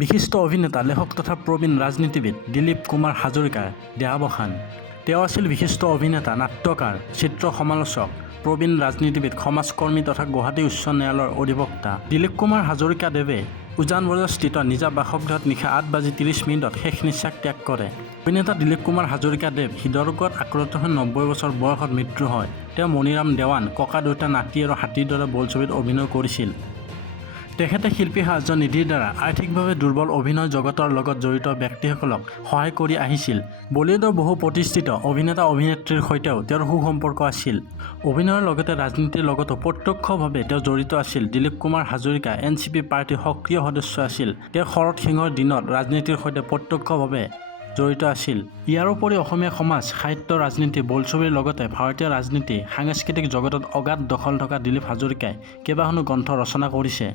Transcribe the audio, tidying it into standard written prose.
বিশিষ্ট অভিনেতা লেখক তথা প্ৰবীণ ৰাজনীতিবিদ দিলীপ কুমাৰ হাজৰিকাৰ দেহাৱসান। তেওঁ আছিল বিশিষ্ট অভিনেতা, নাট্যকাৰ, চিত্ৰ সমালোচক, প্ৰবীণ ৰাজনীতিবিদ, সমাজকৰ্মী তথা গুৱাহাটী উচ্চ ন্যায়ালয়ৰ অধিবক্তা। দিলীপ কুমাৰ হাজৰিকাদেৱে উজান বজাৰস্থিত নিজা বাসগৃহত নিশা 8:30 শেষ নিশ্বাস ত্যাগ কৰে। অভিনেতা দিলীপ কুমাৰ হাজৰিকাদেৱ হৃদৰোগত আক্ৰান্ত হৈ 90 বছৰ বয়সত মৃত্যু হয়। তেওঁ মণিৰাম দেৱান, ককা দেউতা নাতি আৰু হাতীৰ দৰে বোলছবিত অভিনয় কৰিছিল। তেখেতে শিল্পী সাহায্য নিধিৰ দ্বাৰা আৰ্থিকভাৱে দুৰ্বল অভিনয় জগতৰ লগত জড়িত ব্যক্তিসকলক সহায় কৰি আহিছিল। বলিউডৰ বহু প্ৰতিষ্ঠিত অভিনেতা অভিনেত্ৰীৰ সৈতেও তেওঁৰ সুসম্পৰ্ক আছিল। অভিনয়ৰ লগতে ৰাজনীতিৰ লগতো প্ৰত্যক্ষভাৱে তেওঁ জড়িত আছিল। দিলীপ কুমাৰ হাজৰিকা এনচিপি পাৰ্টীৰ সক্ৰিয় সদস্য আছিল। তেওঁ শৰৎ সিঙৰ দিনত ৰাজনীতিৰ সৈতে প্ৰত্যক্ষভাৱে জড়িত আছিল। ইয়াৰোপৰি অসমীয়া সমাজ, সাহিত্য, ৰাজনীতি, বোলছবিৰ লগতে ভাৰতীয় ৰাজনীতি, সাংস্কৃতিক জগতত অগাধ দখল থকা দিলীপ হাজৰিকাই কেইবাখনো গ্ৰন্থ ৰচনা কৰিছে।